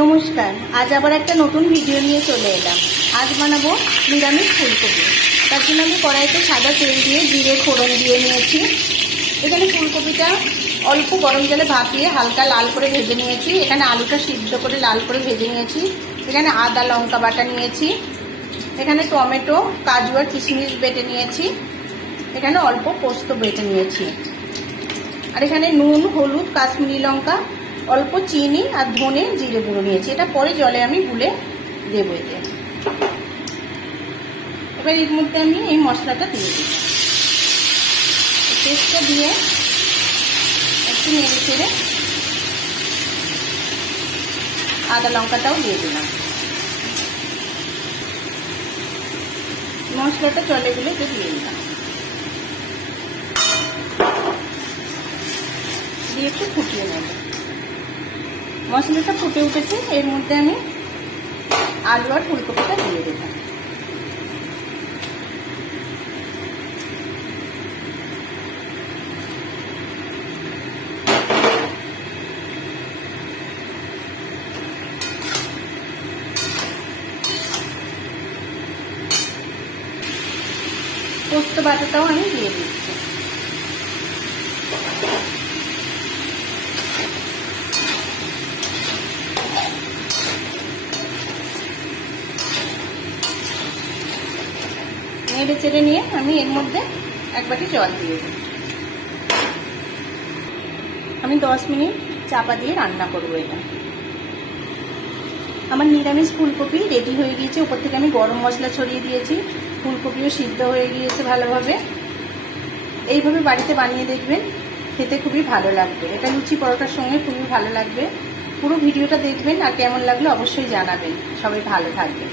নমস্কার, আজ আবার একটা নতুন ভিডিও নিয়ে চলে এলাম। আজ বানাবো নিরামিষ ফুলকপি। তার জন্য আমি কড়াইতে সাদা তেল দিয়ে জিরে ফোড়ন দিয়ে নিয়েছি। এখানে ফুলকপিটা অল্প গরম জলে ভাপিয়ে হালকা লাল করে ভেজে নিয়েছি। এখানে আলুটা সিদ্ধ করে লাল করে ভেজে নিয়েছি। এখানে আদা লঙ্কা বাটা নিয়েছি। এখানে টমেটো, কাজু আর কিশমিশ বেটে নিয়েছি। এখানে অল্প পোস্ত বেটে নিয়েছি। আর এখানে নুন, হলুদ, কাশ্মীরি লঙ্কা, অল্প চিনি আর ধনে জিরে গুঁড়ো নিয়েছি। এটা পরে জলে আমি গুলে দেবো। এতে এবার এর মধ্যে আমি এই মশলাটা দিয়ে দিই। পেস্টটা দিয়ে একটু নেড়ে চেড়ে আদা লঙ্কাটাও দিয়ে দিলাম। মশলাটা জলে গুলে একটু দিয়ে দিলাম, দিয়ে একটু ফুটিয়ে নেব। মশলাটা ফুটে উঠেছে, এর মধ্যে আমি আলু আর ফুলকপিটা দিয়ে দিলাম। পোস্ত বাটাটাও আমি দিয়ে দিচ্ছি। নেড়ে চেড়ে নিয়ে আমি এর মধ্যে এক বাটি জল দিয়ে দিই। আমি 10 মিনিট চাপা দিয়ে রান্না করবো। এটা আমার নিরামিষ ফুলকপি রেডি হয়ে গিয়েছে। উপর থেকে আমি গরম মশলা ছড়িয়ে দিয়েছি। ফুলকপিও সিদ্ধ হয়ে গিয়েছে ভালোভাবে। এইভাবে বাড়িতে বানিয়ে দেখবেন, খেতে খুবই ভালো লাগবে। এটা লুচি পরোটার সঙ্গে খুবই ভালো লাগবে। পুরো ভিডিওটা দেখবেন আর কেমন লাগলো অবশ্যই জানাবেন। সবাই ভালো থাকবেন।